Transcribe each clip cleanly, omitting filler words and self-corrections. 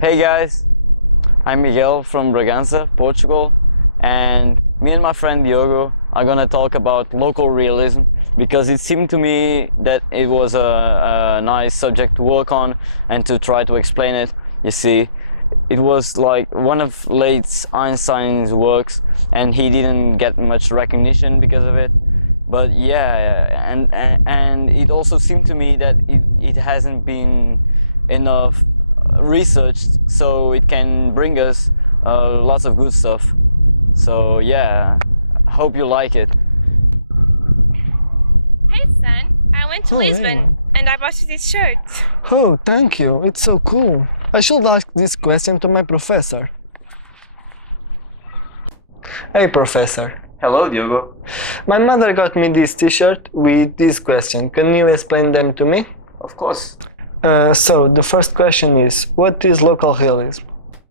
Hey guys, I'm Miguel from Bragança, Portugal, and me and my friend Diogo are gonna talk about local realism because it seemed to me that it was a nice subject to work on and to try to explain it. You see, it was like one of late Einstein's works, and he didn't get much recognition because of it. But yeah, and it also seemed to me that it hasn't been enough researched, so it can bring us lots of good stuff. So yeah, hope you like it. Hey son, I went to Oh, Lisbon hey. and I bought you this shirt. Oh, thank you. It's so cool. I should ask this question to my professor. Hey, professor. Hello, Diogo. My mother got me this t-shirt with this question. Can you explain them to me? Of course. So, the first question is, what is local realism?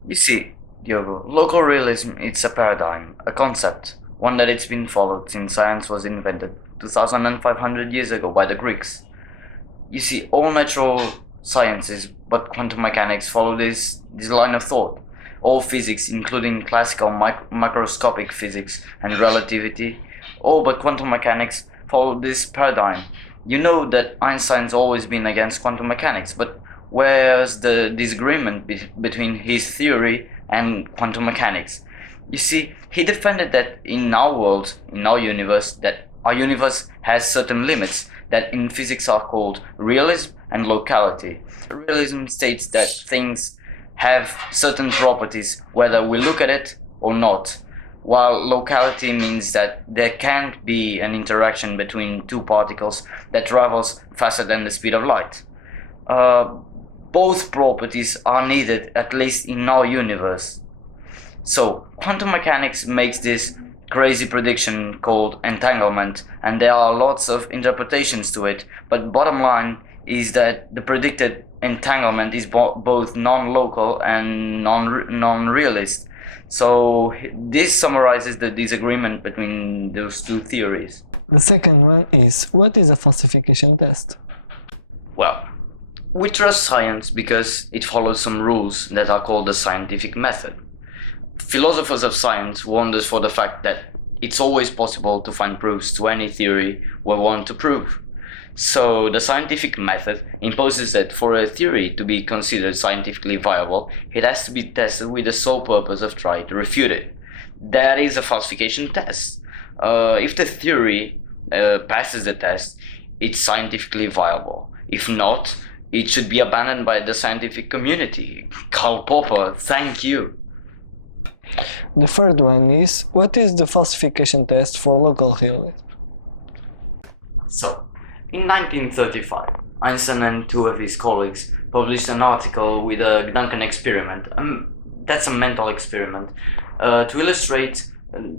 You see, Diogo, local realism it's a paradigm, a concept, one that it's been followed since science was invented 2,500 years ago by the Greeks. You see, all natural sciences but quantum mechanics follow this line of thought. All physics, including classical microscopic physics and relativity, all but quantum mechanics follow this paradigm. You know that Einstein's always been against quantum mechanics, but where's the disagreement between his theory and quantum mechanics? You see, he defended that in our world, in our universe, that our universe has certain limits that in physics are called realism and locality. Realism states that things have certain properties whether we look at it or not, while locality means that there can't be an interaction between two particles that travels faster than the speed of light. Uh, Both properties are needed, at least in our universe. So, quantum mechanics makes this crazy prediction called entanglement, and there are lots of interpretations to it, but bottom line is that the predicted entanglement is both non-local and non-realist. So this summarizes the disagreement between those two theories. The second one is, what is a falsification test? Well, we trust science because it follows some rules that are called the scientific method. Philosophers of science warned us for the fact that it's always possible to find proofs to any theory we want to prove. So the scientific method imposes that for a theory to be considered scientifically viable, it has to be tested with the sole purpose of trying to refute it. That is a falsification test. If the theory passes the test, it's scientifically viable. If not, it should be abandoned by the scientific community. Karl Popper, thank you. The third one is, what is the falsification test for local realism? So, in 1935, Einstein and two of his colleagues published an article with a Duncan experiment. That's a mental experiment to illustrate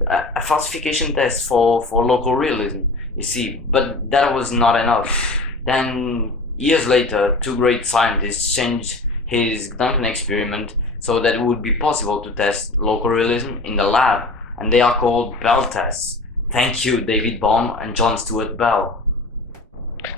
a falsification test for local realism. You see, but that was not enough. Then, years later, two great scientists changed his Duncan experiment so that it would be possible to test local realism in the lab, and they are called Bell tests. Thank you, David Bohm and John Stuart Bell.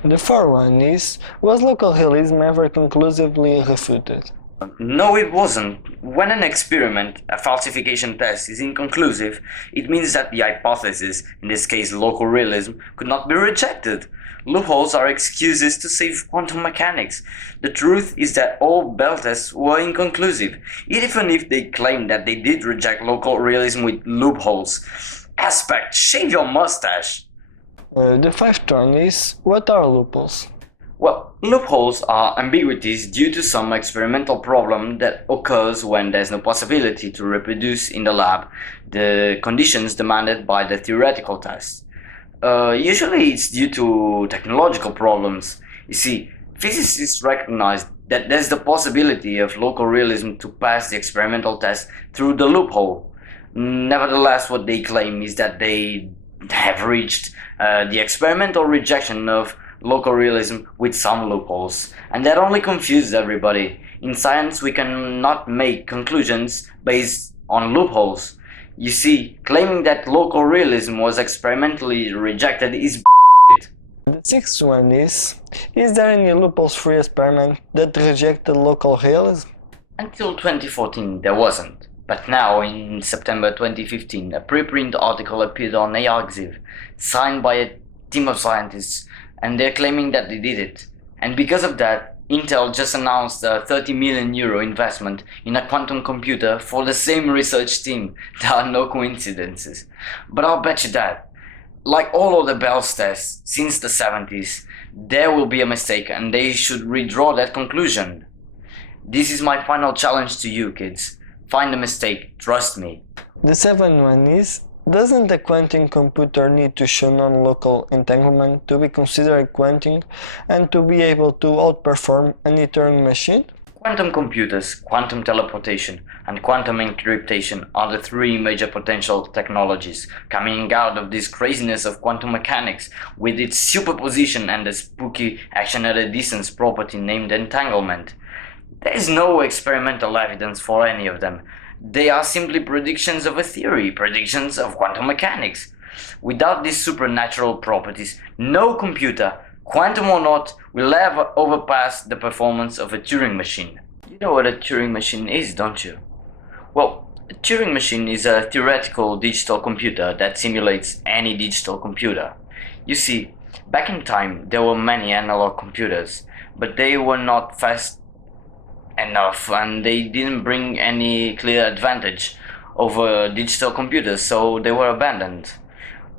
The fourth one is, was local realism ever conclusively refuted? No, it wasn't. When an experiment, a falsification test, is inconclusive, it means that the hypothesis, in this case local realism, could not be rejected. Loopholes are excuses to save quantum mechanics. The truth is that all Bell tests were inconclusive, even if they claim that they did reject local realism with loopholes. Aspect, shave your mustache! The fifth one is, what are loopholes? Well, loopholes are ambiguities due to some experimental problem that occurs when there's no possibility to reproduce in the lab the conditions demanded by the theoretical test. Usually it's due to technological problems. You see, physicists recognize that there's the possibility of local realism to pass the experimental test through the loophole. Nevertheless, what they claim is that they have reached the experimental rejection of local realism with some loopholes, and that only confuses everybody. In science, we cannot make conclusions based on loopholes. You see, claiming that local realism was experimentally rejected is The sixth one is there any loopholes-free experiment that rejected local realism? Until 2014 there wasn't. But now, in September 2015, a preprint article appeared on Arxiv, signed by a team of scientists, and they're claiming that they did it. And because of that, Intel just announced a 30 million euro investment in a quantum computer for the same research team. There are no coincidences. But I'll bet you that, like all other Bell's tests since the 70s, there will be a mistake and they should redraw that conclusion. This is my final challenge to you, kids. Find a mistake, trust me. The seventh one is, doesn't a quantum computer need to show non-local entanglement to be considered quantum and to be able to outperform any Turing machine? Quantum computers, quantum teleportation, and quantum encryptation are the three major potential technologies coming out of this craziness of quantum mechanics with its superposition and the spooky action at a distance property named entanglement. There is no experimental evidence for any of them. They are simply predictions of a theory, predictions of quantum mechanics. Without these supernatural properties, no computer, quantum or not, will ever overpass the performance of a Turing machine. You know what a Turing machine is, don't you? Well, a Turing machine is a theoretical digital computer that simulates any digital computer. You see, back in time there were many analog computers, but they were not fast enough and they didn't bring any clear advantage over digital computers, so they were abandoned.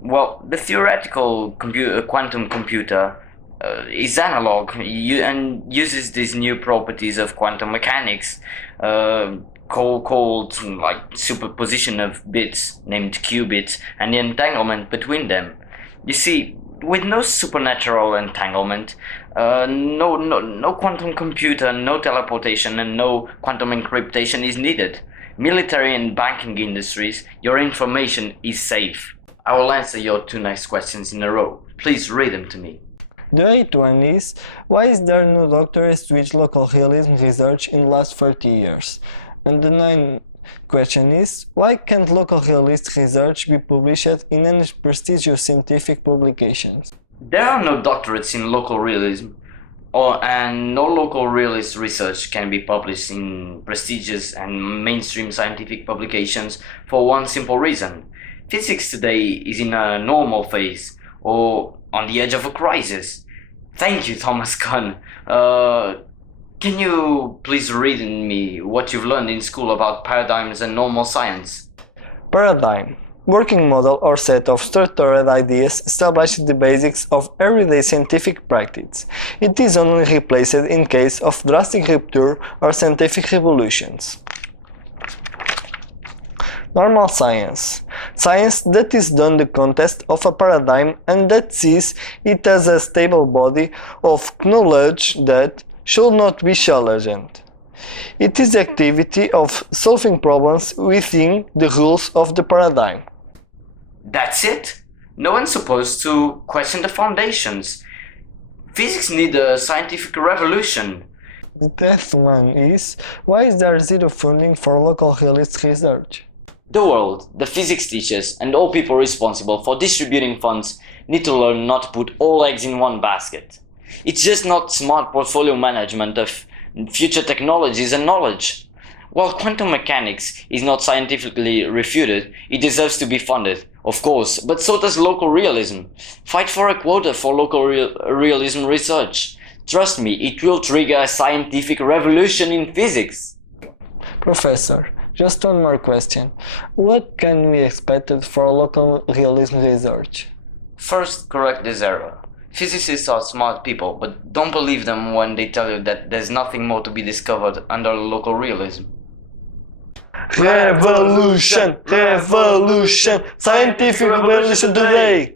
Well, the theoretical quantum computer is analog and uses these new properties of quantum mechanics called like superposition of bits named qubits and the entanglement between them. You see, with no supernatural entanglement, no quantum computer, no teleportation, and no quantum encryptation is needed. Military and banking industries, your information is safe. I will answer your two next questions in a row. Please read them to me. The eighth one is, why is there no doctorate with local realism research in the last 30 years? And the ninth question is, why can't local realist research be published in any prestigious scientific publications? There are no doctorates in local realism, and no local realist research can be published in prestigious and mainstream scientific publications for one simple reason. Physics today is in a normal phase, or on the edge of a crisis. Thank you, Thomas Kuhn. Can you please read in me what you've learned in school about paradigms and normal science? Paradigm. Working model or set of structured ideas establishes the basics of everyday scientific practice. It is only replaced in case of drastic rupture or scientific revolutions. Normal science. Science that is done the context of a paradigm and that sees it as a stable body of knowledge that should not be challenged. It is the activity of solving problems within the rules of the paradigm. That's it? No one's supposed to question the foundations. Physics needs a scientific revolution. The 10th one is, why is there zero funding for local realist research? The world, the physics teachers, and all people responsible for distributing funds need to learn not to put all eggs in one basket. It's just not smart portfolio management of future technologies and knowledge. While quantum mechanics is not scientifically refuted, it deserves to be funded, of course, but so does local realism. Fight for a quota for local realism research. Trust me, it will trigger a scientific revolution in physics. Professor, just one more question. What can we expect for local realism research? First, correct this error. Physicists are smart people, but don't believe them when they tell you that there's nothing more to be discovered under local realism. Revolution! Revolution! Scientific revolution today!